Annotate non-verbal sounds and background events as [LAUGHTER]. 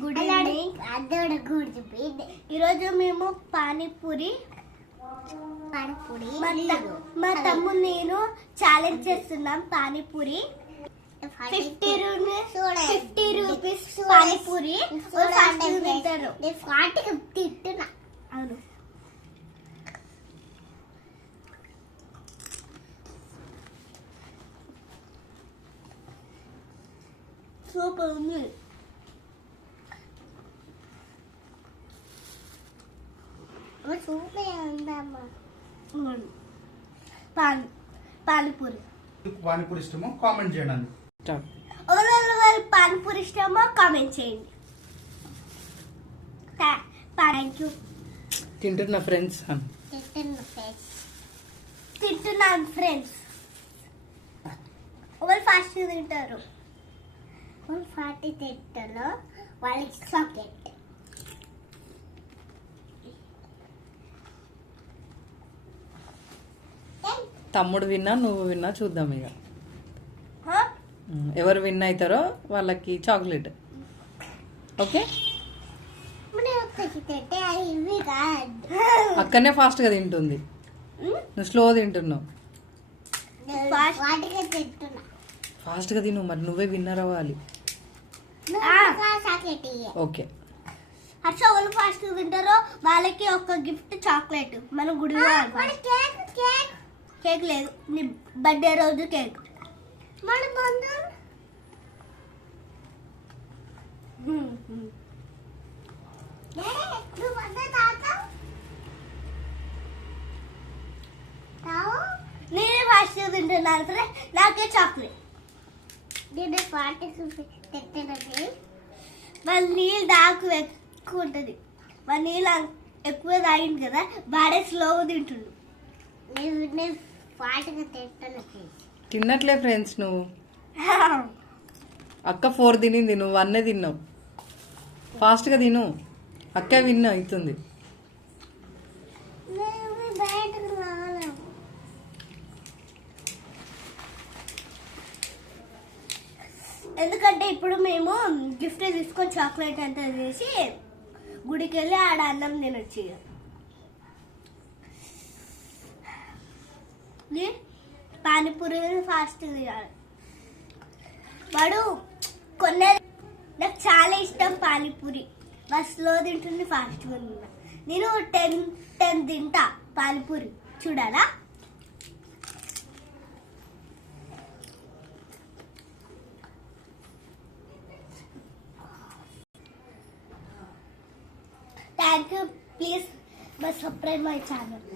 Good అద్దోడు గుర్తుపి ఈరోజు మేము పానీపూరి పానీపూరి మా తమ్ముడు నేను ఛాలెంజ్ చేస్తున్నాం panipuri. Fifty rupees fifty rupees panipuri. తింటారు. ఫాటికి తిట్టున్నా అవును. సూపర్ ఉంది సూపర్ ఉందమ్మా అవును. పాన్ పానీపూరి మీకు పానీపూరి ఇష్టమో? కామెంట్ చేయండి పానీపూరి ఇష్టమో కామెంట్ చేయండి థ్యాంక్ యూ తింటున్న ఫ్రెండ్స్ తిట్టున్న ఫేస్ తింటున్నాను ఫ్రెండ్స్ ఎవరు ఫాస్ట్ తింటారు. వన్ ఫార్టీ తిట్టులో వాళ్ళకి చాక్లెట్ తమ్ముడు విన్నా నువ్వు విన్నా చూద్దాం ఇక. ఎవరు విన్ అవుతారో వాళ్ళకి చాక్లెట్. ఓకే? అక్కడనే ఫాస్ట్గా తింటుంది. నువ్వు స్లో తింటున్నావు. ఫాస్ట్గా తిను మరి నువ్వే విన్నర్ అవ్వాలి. ఓకే. ఎవరు ఫాస్ట్ తింటారో వాళ్ళకి ఒక గిఫ్ట్ చాక్లెట్. మనం గుడి కేక్ కేక్. కేక్ లేదు. నీ బర్త్డే రోజు కేక్. మన బంధం నేనే ఫాస్ట్ తింటున్నాను సరే నాకే చాక్లెట్. నేను వాళ్ళ నీళ్ళు దాకు ఎక్కువ ఉంటుంది. వాళ్ళ నీళ్ళు ఎక్కువ తాగింది కదా వాడే స్లోగా తింటుండు. నేను తిన్నట్లే ఫ్రెండ్స్ నువ్వు. [LAUGHS] అక్క ఫోర్ తినింది నువ్వు వన్నే తిన్నావు. ఫాస్ట్గా తిను. అక్క విన్ అవుతుంది. ఎందుకంటే ఇప్పుడు మేము గిఫ్ట్ తీసుకొని చాక్లెట్ అంతా చేసి గుడికి వెళ్ళి ఆడ అన్నం తినొచ్చు ఇక. పానీపూరిని ఫాస్ట్ తినాలి వాడు కొన్న నాకు చాలా ఇష్టం పానీపూరి. బస్లో తింటుంది ఫాస్ట్గా తిన్నా నేను టెన్ టెన్ తింటా పానీపూరి. చూడాలా? Thank you please subscribe my channel